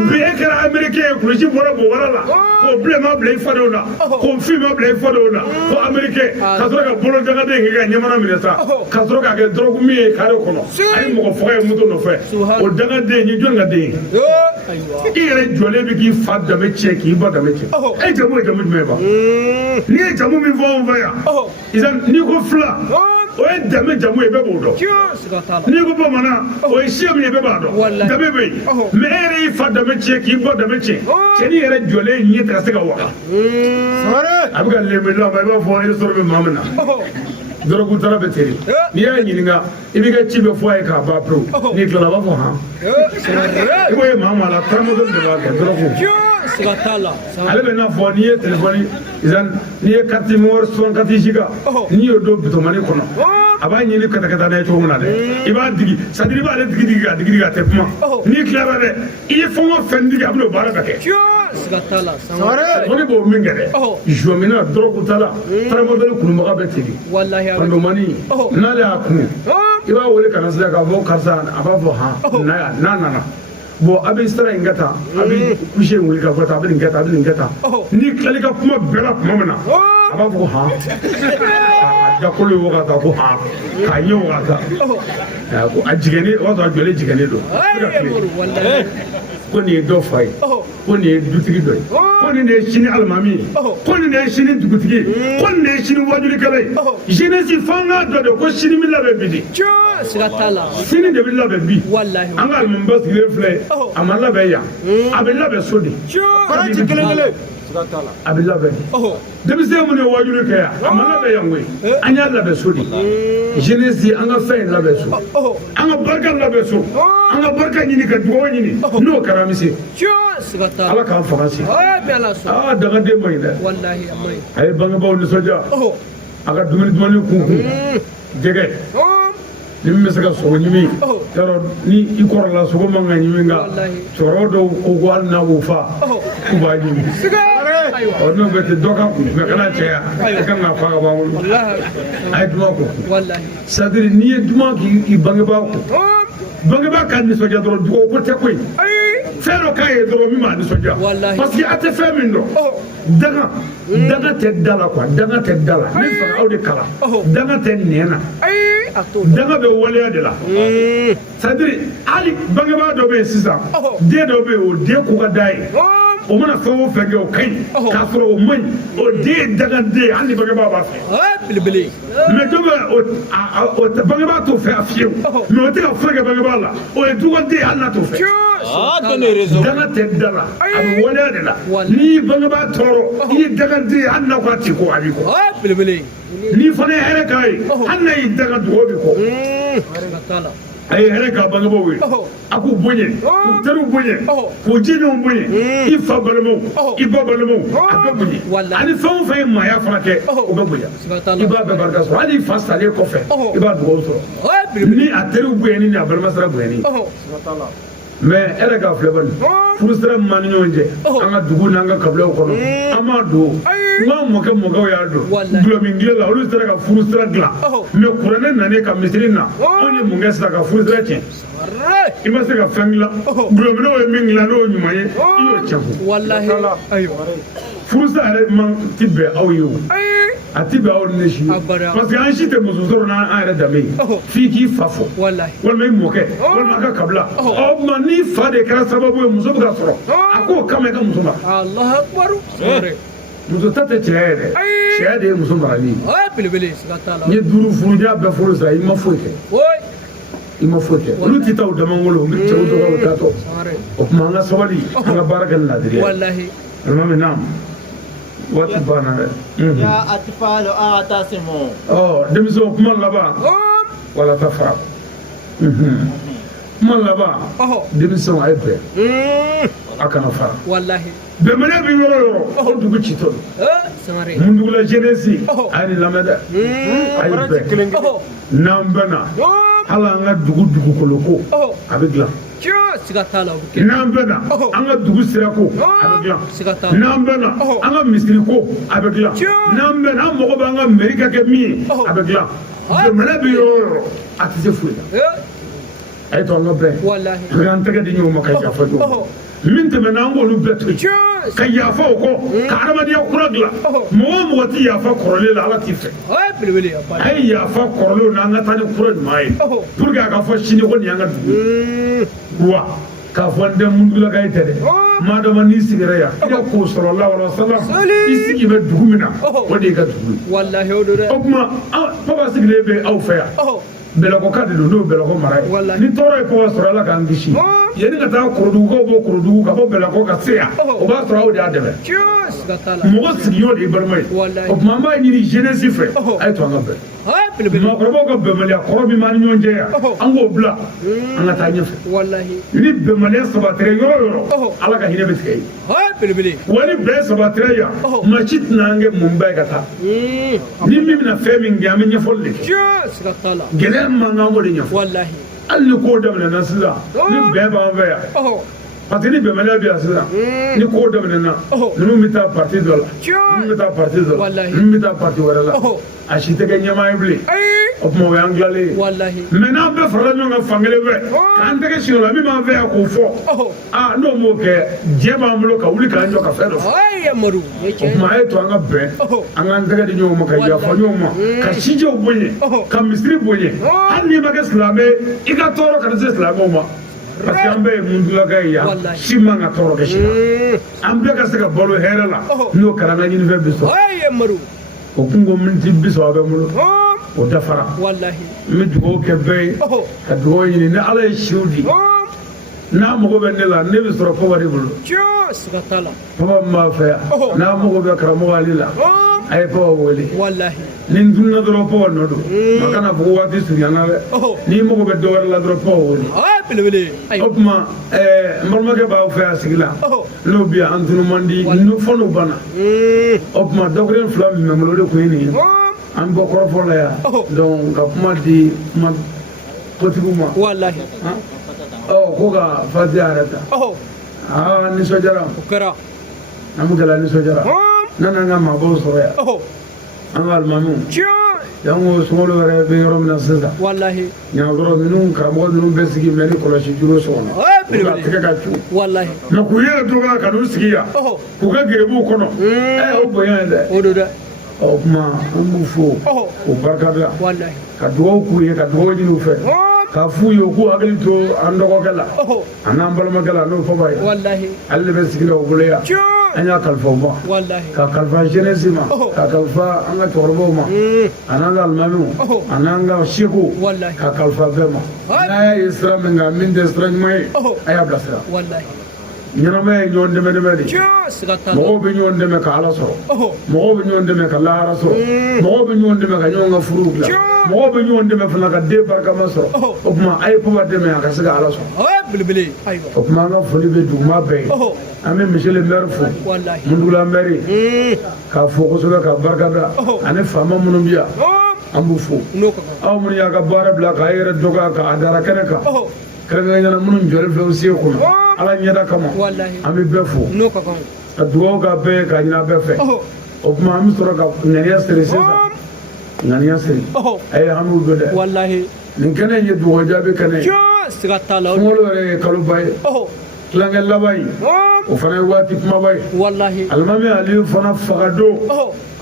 be ekra americain ku ji bora bo wala la ko blema blay fado na ko fima blay fado na ko americain ka so ka bolo daga de ngi ga nyamana mi sa ka so ka ke drogu mi e kare kono ay mo ko foye muto no fe o daga de ni jonga de ire jole bi ki fadda me check yi ba da me check e jamu me ba ni jamu mi vo va ya izan ni ko fla o e dame jamu e be bodo ni ko ba mana o e shia mi e be bado dame be me ere fadda me check yi ba da me check cheni ere jole ni ta se ga wa sare abuga le me la ba fo e so be mamana drogu tara beteri ni ya nyinga ibiga chibe fo ay ka ba pro ni kala ba fo ha ibo e mama la tramo de ba ke drogu sigatala ale be na fo ni e telefoni izan ni e carte mor son carte giga ni o do bito mani kono aba nyini kata kata na to hona de iba digi sadiri ba le digi ga te puma ni klara de i fo mo fendi ga blo bara ba ke sigatala sare oni bo mingere jomina drogu tala tramo de kunu ma ba tigi wallahi ando mani nale akun iba wole kana saka ka bo karsa aba fo ha na bo abin sara ingata abin kushe wuli ka fata abin ingata ni kalika kuma bela kuma mana aba fo ha da kolo woga ta ko ha ka nyo woga ta ko ajigene o to jole jigene do wallahi ko ni do fay ko ni dutigi do ko ni ne shini almami ko ni ne shini dugutigi ko ni ne shini wajuri kale jenesi fanga do ko shini mi labe bidi sigatala shini de bi labe bi wallahi an ga mun bas gire fle amalla be ya abilla be sodi Karachi kelengele. abilla be debi se mun wajuri kaya amalla be yangwe anya labe sodi jenesi an ga fe labe so an ga barka labe so an ga barka nyini ka duwo nyini no karamise sigatala ala ka faransi bela so daga de mai da wallahi amai ay banga baw ni soja aga dumani ku jege ni mi saka so nyimi taro ni ikor la so ma nga nyimi nga toro do ko gwal na wo fa ku ba nyimi ono bete doka ku me kana cheya ka nga fa ba wo wallahi ay duma ko wallahi sadri ni duma ki banga ba ko banga ba kan ni soja do ko te koy fero kay do mi ma ni soja parce que ate femin do daga te dala quoi daga te dala ni fa awde kala daga te nena daga be waliya de la sadri ali banga ba do be sisa de do be o de ko ga dai o mana fawo fege o kai ka foro o man o de daga de ali banga ba bilibili me do be o banga ba to fe afiu me o te ka fege banga ba la o e duga de ala to fe Donne raison. daga te dala abu waliya de la ni banga ba toro ni daga de alla ko ti ko abi ko bilibili ni fane here kai anna yi daga do bi ko sigatala ay here ka banga bo wi aku bonye ku teru bonye ku jino bonye ifa balmo iba balmo aku bonye ani fon fe ma ya frake o be bonye iba be barka so ali fasta le ko fe iba do so ni ateru bonye ni abalma sara bonye mais era ka fleban frustra man nyonje anga dugu nanga kabla ko no amado ma mo ka ya do glomingile la olu sera ka frustra gla me kurane nane ka misrina onye munga sera ka frustra chen ima se ka fangla glomino e mingla no nyumaye iyo chafu wallahi ayo frustra are man tibbe awiyo atibe aw neshi parce que an shite musuzoro na an dame fi ki fafo wallahi wal may moke wal maka kabla o mani fa de kara sababu muso ga soro ako kame ka muso ba Allah akbar muso tate chede muso ba ni bilibili sigatala ni duru furuja be furu sa ima foike ima foike lu titaw dama ngolo mi chew do ga tato o kuma nga sabali nga barakan ladiri wallahi mama nam wati bana Ya atfalu a'tasimu. demiso kuma laba wala tafa kuma laba demiso ay be akana fara wallahi be mena bi yoro o dugu chito samare mundu la jeunesse ani lamada ay be nambana hala an ka dugu koloko a bɛ dilan siga t'a la o bɛ kɛ n'an bɛ na an ka dugu sirako a bɛ dilan siga t'a la n'an bɛ na an ka misiriko a bɛ dilan n'an bɛ na an mago b'an ka mairie ka kɛ min ye a bɛ dilan jamana bɛ yɔrɔ o yɔrɔ a tɛ se foyi la a ye to an ka bɛn an k'an tɛgɛ di ɲɔgɔn ma ka yafa ɲɔgɔn ma min tɛmɛna an k'olu bɛɛ to yen ka yafa o kɔ ka adamadenya kura dilan mɔgɔ o mɔgɔ tɛ yafa kɔrɔlen la ala t'i fɛ a ye yafa kɔrɔlenw na an ka taa ni kura ɲuman ye pour que a ka fɔ sini ko nin y'an ka dugu ye wa k'a fɔ n tɛ mundulaka ye tɛ dɛ maa dɔ ma n'i sigira yan i ka k'o sɔrɔ lawala salam i sigi bɛ dugu min na o de y'i ka dugu ye o tuma papa sigilen bɛ aw fɛ yan bɛlɛkɔka de don n'o bɛlɛkɔ mara ye ni tɔɔrɔ ye papa sɔrɔ ala k'an kisi yanni ka taa korodugukaw bɔ korodugu ka bɔ bɛlɛkɔ ka se yan o b'a sɔrɔ aw de y'a dɛmɛ mɔgɔ sigiyɔrɔ de ye balima ye o tuma an b'a ɲini jeunesse fɛ a ye to an ka bɛn maakɔrɔbaw ka bɛnbaliya kɔrɔ min b'an ni ɲɔgɔn cɛ yan an k'o bila an ka taa ɲɛfɛ ni bɛnbaliya sabatira yɔrɔ o yɔrɔ ala ka hinɛ bɛ tigɛ ye wa ni bɛn sabatira yan maa si tɛna an kɛ munba ye ka taa ni min bɛna fɛn min kɛ an bɛ ɲɛfɔli de kɛ gɛlɛya man kan k'o de ɲɛfɔ hali ni ko daminɛna sisan ni bɛn b'an fɛ yan parce que ni bɛnbaliya bɛ yan sisan ni ko daminɛna ninnu bɛ taa parti dɔ la ninnu bɛ taa parti dɔ la ninnu bɛ taa parti wɛrɛ la a si tɛ kɛ ɲɛmaa ye bilen o tuma o y'an tilalen ye mɛ n'an bɛɛ farala ɲɔgɔn kan fan kelen fɛ k'an tɛgɛ si o la min b'an fɛ yan k'o fɔ n'o m'o kɛ diɲɛ b'an bolo ka wuli k'an jɔ ka fɛn dɔ fɔ o tuma a ye to an ka bɛn an k'an tɛgɛ di ɲɔgɔn ma ka yafa ɲɔgɔn ma ka sijɛw bonya ka misiri bonya hali n'i ma kɛ silamɛ i ka tɔɔrɔ ka se silamɛw ma parce que an bɛɛ ye mundulaka ye yan si man ka tɔɔrɔ kɛ si la an bɛɛ ka se ka balo hɛrɛ la n'o kɛra an ka ɲinifɛn bɛ sɔrɔ o kun ko miniti 30 a bɛ n bolo o dafara n bɛ dugawu kɛ bɛɛ ye ka dugawu ɲini ni ala ye siw di n'a mago bɛ ne la ne bɛ sɔrɔ papa de bolo papa min b'a fɛ yan n'a mago bɛ karamɔgɔ ale la a ye papa wele ni n tununa dɔrɔn papa nɔ don a kana fɔ ko waati surunyana dɛ n'i mago bɛ dɔ wɛrɛ la dɔrɔn papa wele o tuma n balimakɛ b'aw fɛ yan sigi la n'o bɛ yan an tunu man di fɔ n'o banna o tuma dɔgɔkun 2 min bɛ n bolo o de tun ye nin ye an bɔ kɔrɔfɔ la yan donc ka kuma di kuma kotigiw ma ko ka fatiha yɛrɛ ta nisɔndiyara an bɛ gɛlɛya nisɔndiyara n'an ka maabaw sɔrɔ yan an ka alimamiw yan ko sunkalo yɛrɛ bɛ yɔrɔ min na sisan ɲamakɔrɔ ninnu karamɔgɔ ninnu bɛ sigi mɛ ni kɔlɔsi juru so kɔnɔ u ka tɛgɛ ka cu mɛ k'u yɛrɛ to kan ka n'u sigi yan k'u kɛ gerebuw kɔnɔ o bonya ye dɛ o tuma an b'u fo k'u barikada ka dugawu k'u ye ka dugawu ɲini u fɛ k'a f'u ye u k'u hakili to an dɔgɔkɛ la a n'an balimakɛ la n'o papa ye ale de bɛ sigi la o bolo yan an y'a kalifa o ma ka kalifa jeunesse ma ka kalifa an ka cɛkɔrɔbaw ma a n'an ka alimamiw a n'an ka seko ka kalifa bɛɛ ma n'a ye sira min kan min tɛ sira ɲuman ye a y'a bilasira ɲɛnamaya ye ɲɔgɔn dɛmɛ de mɔgɔw bɛ ɲɔgɔn dɛmɛ ka ala sɔrɔ mɔgɔw bɛ ɲɔgɔn dɛmɛ ka lahara sɔrɔ mɔgɔw bɛ ɲɔgɔn dɛmɛ ka ɲɔgɔn ka furuw dilan mɔgɔw bɛ ɲɔgɔn dɛmɛ fana ka den barikama sɔrɔ o tuma a ye papa dɛmɛ a ka se ka ala sɔrɔ o tuma an ka foli bɛ duguma bɛɛ ye an bɛ monsieur le maire fo mundugula maire k'a fo kosɛbɛ ka barikada ani faama minnu bɛ yan an b'u fo aw minnu y'a ka baara bila k'a yɛrɛ dɔgɔya k'a dara kɛnɛ kan kɛrɛnkɛrɛnnenya minnu jɔlen filɛ u sen kɔnɔ ala ɲɛda kama an bɛ bɛɛ fo ka dugawu ka bɛɛ ka ɲin'a bɛɛ fɛ o tuma an bɛ sɔrɔ ka ŋaniya siri sisan ŋaniya siri a ye hamidu don dɛ nin kɛnɛ in ye dugawu jaabi kɛnɛ ye sunkalo yɛrɛ ye kaloba ye tilankɛ laban in o fana ye waati kumaba ye alimami aliyu fana faga don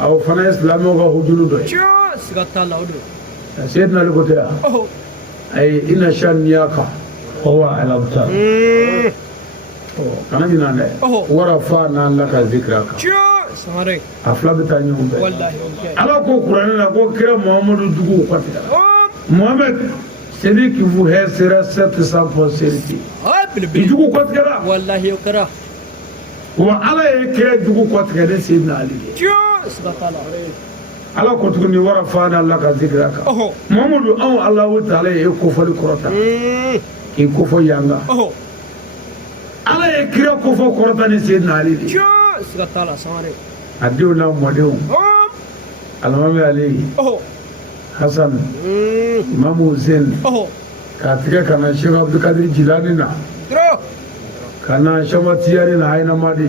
o fana ye silamɛw ka hujuru dɔ ye seyidina ali ko tɛ yan ayi ina shaniyaka wa alabtar kana ɲina dɛ wara fa n'an la ka zikira kan a fila bɛ taa ɲɔgɔn bɛɛ ala ko kuranɛ la ko kira muhamadu dugu kɔtigɛra muhammed celui qui vous hait sera certes sans postérité i jugu kɔtigɛra wa ala ye kira jugu kɔtigɛ ne seyidina ali ye ala ko tuguni wara fa n'an la ka zikira kan muhamadu anw alahu taala ye kofɔli kɔrɔta k'i kofɔ yanga ala ye kira kofɔ kɔrɔta ni seyidina ali de a denw n'a mɔdenw alimami ale Hassan Imam Hussein ka tigɛ ka na Sheikh Abdul Qadir Jilani na ka na Shama Tijani na Haina Madi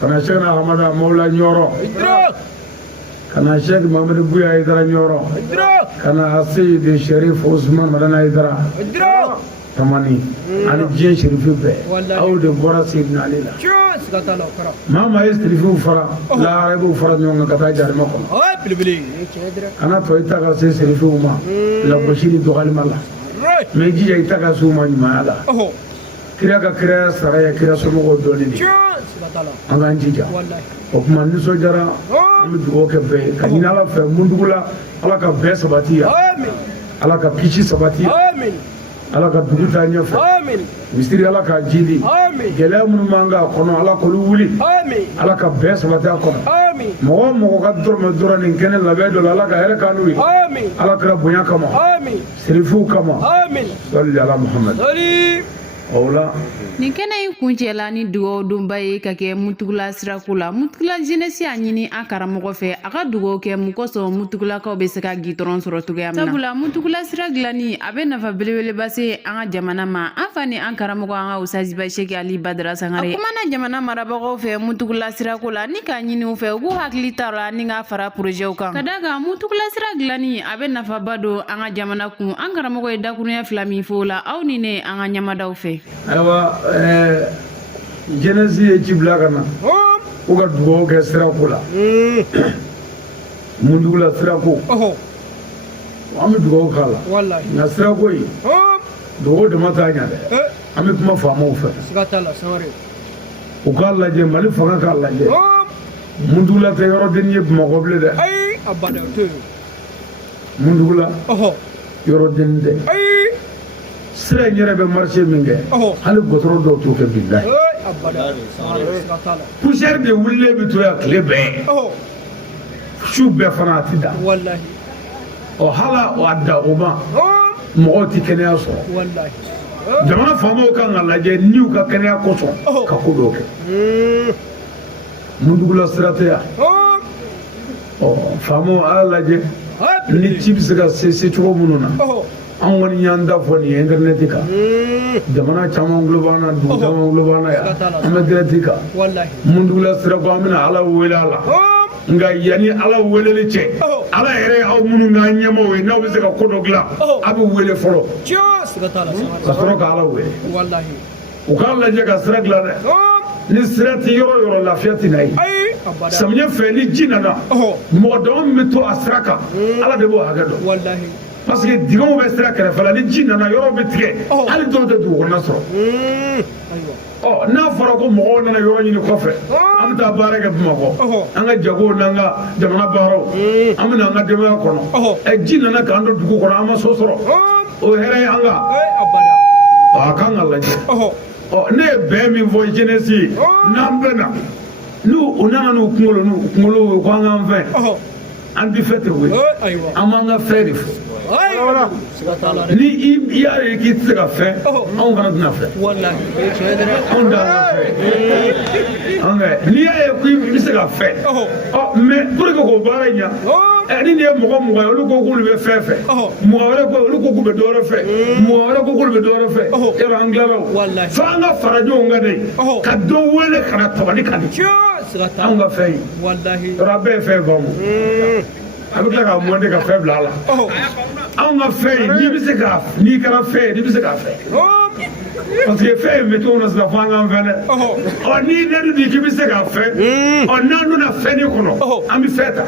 ka na Sheikh Ahmad Maula Nyoro ka na Sheikh Muhammad Buya Haidara Nyoro ka na Sayyid Sharif Usman Madana Haidara tamani ani diɲɛ sherifu bɛɛ aw de bɔra Seydina Ali la maa maa ye sherifu fara lahara i b'u fara ɲɔgɔn kan ka taa jarima kɔnɔ kana tɔ i ta ka se sherifuw ma lagosi ni dɔgɔlima la mais i jija i ta ka se u ma ɲumanya la kira ka kiraya sara ye kira somɔgɔw dɔɔnin de an k'an jija o tuma nisɔndiyara an bɛ dugawu kɛ bɛɛ ye ka ɲini Ala fɛ Mundugu la Ala ka bɛn sabati yan Ala ka kisi sabati yan Ala ka dugu taa ɲɛfɛ misiri Ala ka jidi gɛlɛya minnu b'an kan a kɔnɔ Ala k'olu wuli Ala ka bɛn sabati a kɔnɔ mɔgɔ o mɔgɔ ka dɔrɔmɛ dɔrɔn nin kɛnɛ labɛn dɔ la Ala ka hɛrɛ k'an n'u ye Ala kira bonya kama serifuw kama salli ala Muhammad Ola nin kɛnɛ in kuncɛla ni dugawu donba ye ka kɛ Mutugula sirako la Mutugula jeunesse y'a ɲini an karamɔgɔ fɛ a ka dugawu kɛ mun kosɔn Mutugulakaw bɛ se ka gitɔrɔn sɔrɔ cogoya min na sabula Mutugula sira dilanni a bɛ nafa belebeleba se an ka jamana ma an fa ni an karamɔgɔ an ka Usaziba Sheikh Ali Badara Sangare a kumana jamana marabagaw fɛ Mutugula sirako la ni k'a ɲini u fɛ u k'u hakili t'a la ni ka fara projɛw kan ka da kan Mutugula sira dilanni a bɛ nafaba don an ka jamana kun an karamɔgɔ ye dakurunya fila min fɔ o la aw ni ne an ka ɲamadaw fɛ ayiwa jeunesse ye ci bila ka na u ka dugawu kɛ sirako la Mundugula sirako an bɛ dugawu k'a la nka sirako in dugawu dama t'a ɲɛ dɛ an bɛ kuma faamaw fɛ u k'a lajɛ Mali fanga k'a lajɛ Mundugula tɛ yɔrɔ den ye Bamakɔ bilen dɛ Mundugula yɔrɔ den tɛ sira in yɛrɛ bɛ marché min kɛ hali gɔtɔrɔ dɔw t'o kɛ bilahi poussière de wulilen bɛ to yan tile bɛɛ su bɛɛ fana a tɛ da hala a da o ma mɔgɔw tɛ kɛnɛya sɔrɔ jamana faamaw kan ka lajɛ n'u ka kɛnɛya kosɔn ka ko dɔw kɛ Mundugula sira tɛ yan faamaw a y'a lajɛ ni ci bɛ se ka se cogo minnu na an kɔni y'an da fɔ nin ye internet kan jamana caman tulo b'an na dugu caman tulo b'an na yan an bɛ direct kan Mundugula sirako an bɛna Ala wele a la nka yanni Ala weleli cɛ Ala yɛrɛ aw minnu k'an ɲɛmaaw ye n'aw bɛ se ka ko dɔ dilan a bɛ wele fɔlɔ ka sɔrɔ ka Ala wele u k'a lajɛ ka sira dilan dɛ ni sira tɛ yɔrɔ yɔrɔ lafiya tɛ na yen samiyɛ fɛ ni ji nana mɔgɔ dama min bɛ to a sira kan Ala de b'o hakɛ dɔn parce que digɛnw bɛ sira kɛrɛfɛ la ni ji nana yɔrɔ bɛ tigɛ hali dɔw tɛ dugu kɔnɔna sɔrɔ n'a fɔra ko mɔgɔw nana yɔrɔ ɲini kɔfɛ an bɛ taa baara kɛ Bamakɔ an ka jagow n'an ka jamana baaraw an bɛ na an ka denbaya kɔnɔ ji nana k'an don dugu kɔnɔ an ma so sɔrɔ o hɛrɛ ye an kan a kan ka lajɛ ne ye bɛn min fɔ jeunesse ye n'an bɛ na n'u nana n'u kunkolo ye ko an k'an fɛn an tɛ fɛ ten koyi an b'an ka fɛn de fɔ ni i y'a ye k'i tɛ se ka fɛn anw fana tɛna fɛn anw t'an ka fɛn n'i y'a ye k'i bɛ se ka fɛn mais pour que k'o baara ɲɛ ni nin ye mɔgɔ 20 ye olu ko k'olu bɛ fɛn fɛ mɔgɔ wɛrɛ ko olu ko k'u bɛ dɔ wɛrɛ fɛ mɔgɔ wɛrɛ ko k'olu bɛ dɔ wɛrɛ fɛ yɔrɔ an tilala o fo an ka fara ɲɔgɔn kan de ka dɔ wele ka na tabali kan de anw ka fɛn ye yɔrɔ a bɛɛ ye fɛn faamu a bɛ tila ka mɔnde ka fɛn bila a la anw ka fɛn ye n'i bɛ se ka n'i kɛra fɛn ye n'i bɛ se k'a fɛn parce que fɛn in bɛ to na sisan fo an k'an fɛn dɛ n'i ne dun k'i bɛ se k'a fɛn n'an donna fɛn in kɔnɔ an bɛ fɛn ta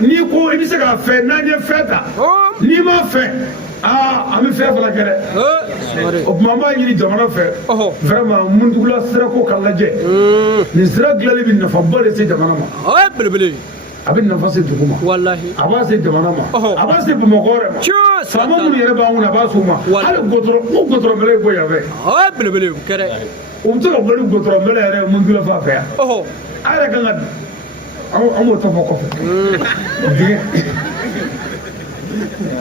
n'i ko i bɛ se k'a fɛn n'an ye fɛn ta n'i ma fɛn an bɛ fɛn fana kɛ dɛ o tuma an b'a ɲini jamana fɛ vraiment Mundugula sirako ka lajɛ nin sira dilanli bɛ nafaba de se jamana ma a bɛ nafa se dugu ma a b'a se jamana ma a b'a se Bamakɔ yɛrɛ ma faama minnu yɛrɛ b'an kunna a b'a s'u ma hali gɔtɔrɔ mɛlɛ ye bɔ yan fɛ u bɛ se ka bɔ ni gɔtɔrɔ mɛlɛ yɛrɛ ye Mundugula fan fɛ yan a yɛrɛ kan ka an b'o tɔgɔ kɔfɛ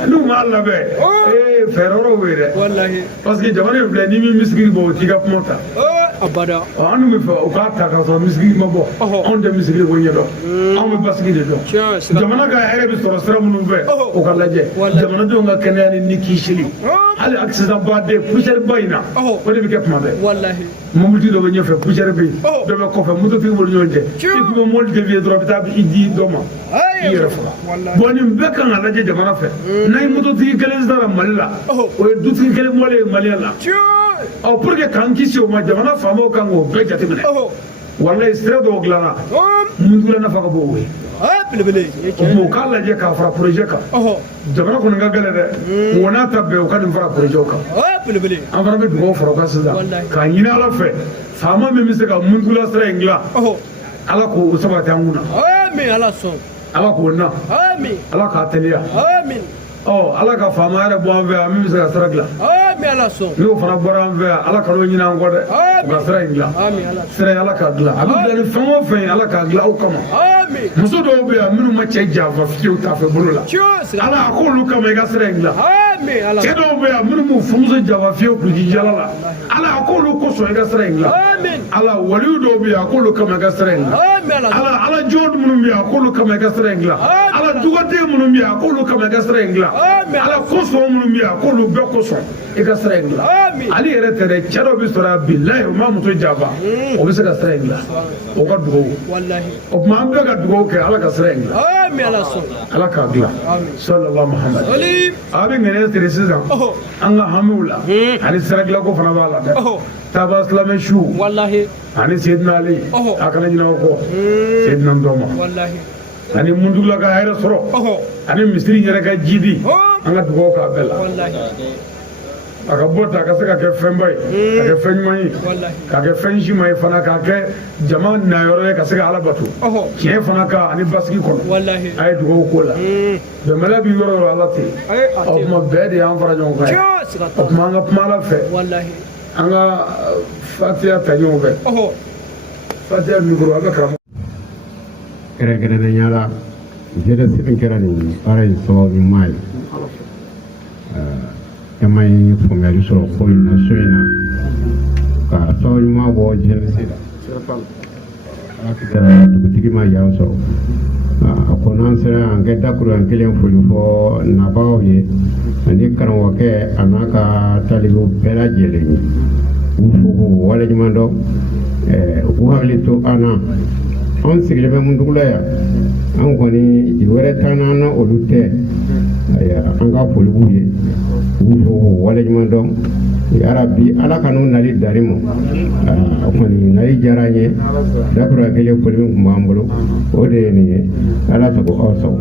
n'u m'a labɛn fɛɛrɛ wɛrɛw bɛ yen dɛ parce que jamana in filɛ ni min misigiri bɔ o t'i ka kuma ta abada anu mi fa o ka ta ka so misigi ma bɔ on de misigi ko ɲɛ dɔn an bɛ basigi de dɔn jamana ka hɛrɛ bɛ sɔrɔ sira minnu fɛ o ka lajɛ jamanadenw ka kɛnɛya ni kisili hali accident baden poussière ba in na o de bɛ kɛ tuma bɛɛ wallahi mobili dɔ bɛ ɲɛfɛ poussière bɛ yen dɔ bɛ kɔfɛ mototigi b'olu ɲɔgɔn cɛ i tun bɛ mobili dévier dɔrɔn i bɛ taa i di dɔ ma i yɛrɛ faga bon nin bɛɛ kan ka lajɛ jamana fɛ n'a ye mototigi kelen sara Mali la o ye dutigi kelen bɔlen ye Maliyɛn la pour que k'an kisi o ma jamana faamaw kan k'o bɛɛ jateminɛ wallahi sira dɔw dilanna mundugula nafa ka bon o ye o k'a lajɛ k'a fara projet kan jamana kɔni ka gɛlɛn dɛ wa n'a ta bɛɛ u ka nin fara projet kan an fana bɛ dugawu fara o kan sisan k'a ɲini Ala fɛ faama min bɛ se ka mundugula sira in dilan Ala k'o sabati an kunna Ala k'o na Ala k'a teliya Ala ka faama yɛrɛ bɔ an fɛ yan min bɛ se ka sira dilan n'o fana bɔra an fɛ yan Ala ka n'o ɲini an kɔ dɛ u ka sira in dilan sira in Ala k'a dilan a bɛ dilan ni fɛn o fɛn ye Ala k'a dilan aw kama muso dɔw bɛ yan minnu ma cɛ janfa fiyewu t'a fɛ bolo la Ala a k'olu kama i ka sira in dilan cɛ dɔw bɛ yan minnu m'u furumuso janfa fiyewu kuluji jala la Ala a k'olu kosɔn i ka sira in dilan Ala waliyu dɔw bɛ yan a k'olu kama i ka sira in dilan Ala jɔn minnu bɛ yan a k'olu kama i ka sira in dilan Ala dugaden minnu bɛ yan a k'olu kama i ka sira in dilan Ala kosɔn minnu bɛ yan a k'olu bɛɛ kosɔn i ka sira in dilan ale yɛrɛ tɛ dɛ cɛ dɔw bɛ sɔrɔ yan bilahi o ma muso janfa o bɛ se ka sira in dilan o ka dugawu o tuma an bɛɛ ka dugawu kɛ Ala ka sira in dilan Ala k'a dilan sallallahu Muhammad a bɛ ŋɛɲɛ siri sisan an ka hamiw la ani sira dilanko fana b'a la dɛ Taba silamɛ su ani Seydina Ali a kana ɲinɛ o kɔ Seydina Ndoma ani mundugula ka hɛrɛ sɔrɔ ani misiri yɛrɛ ka jidi an ka dugawu k'a bɛɛ la a ka bɔ ta a ka se ka kɛ fɛnba ye ka kɛ fɛn ɲuman ye ka kɛ fɛn si ma ye fana ka kɛ jama nayɔrɔ ye ka se ka Ala bato tiɲɛ fana kan ani basigi kɔnɔ a ye dugawu k'o la bɛnbaliya bɛ yɔrɔ yɔrɔ Ala tɛ yen o tuma bɛɛ de y'an fara ɲɔgɔn kan ye o tuma an ka kuma Ala fɛ an ka Fatiha ta ɲɔgɔn fɛ Fatiha mikoro a bɛ karamɔgɔ kɛrɛnkɛrɛnnenya la jɛrɛ sɛbɛn kɛra nin baara in sababu ɲuman ye caman ye faamuyali sɔrɔ ko in na so in na ka sababu ɲuman bɔ jɛnɛsi la Ala kɛra dugutigi ma yan sɔrɔ a ko n'an sera an kɛ dakuruɲɛ kelen foli fɔ nabagaw ye ani karamɔgɔkɛ a n'a ka talibew bɛɛ lajɛlen ye u fo k'u waleɲuman dɔn u k'u hakili to an na an sigilen bɛ mundugula yan an kɔni wɛrɛ t'an na olu tɛ an ka foli b'u ye u fo k'u waleɲuman dɔn yarabi Ala ka n'u nali dari ma kɔni nali diyara an ye dakuruɲɛ kelen foli min tun b'an bolo o de ye nin ye Ala sago aw sago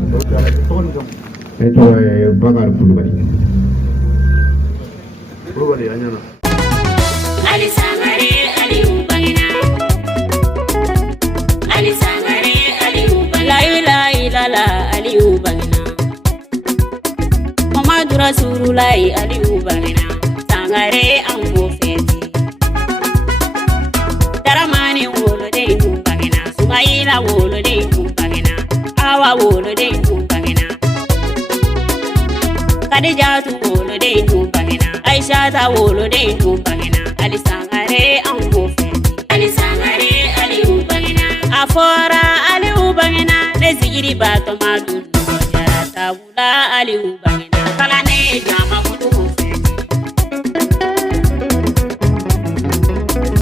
ne tɔgɔ ye Bakari Kulubali Aliyu Bangina Muhammadu Rasulullahi Aliyu Bangina Sangare Ango Feti Daramani Wolo de Bangina Sumaila Wolo de Bangina Awa Wolo de Bangina Khadijatu Wolo de Bangina Aisha Wolo de Bangina Ali Sangare Ango Feti Ali Sangare Aliyu Bangina Afora Aliyu Bangina Nezigiri Bato Madu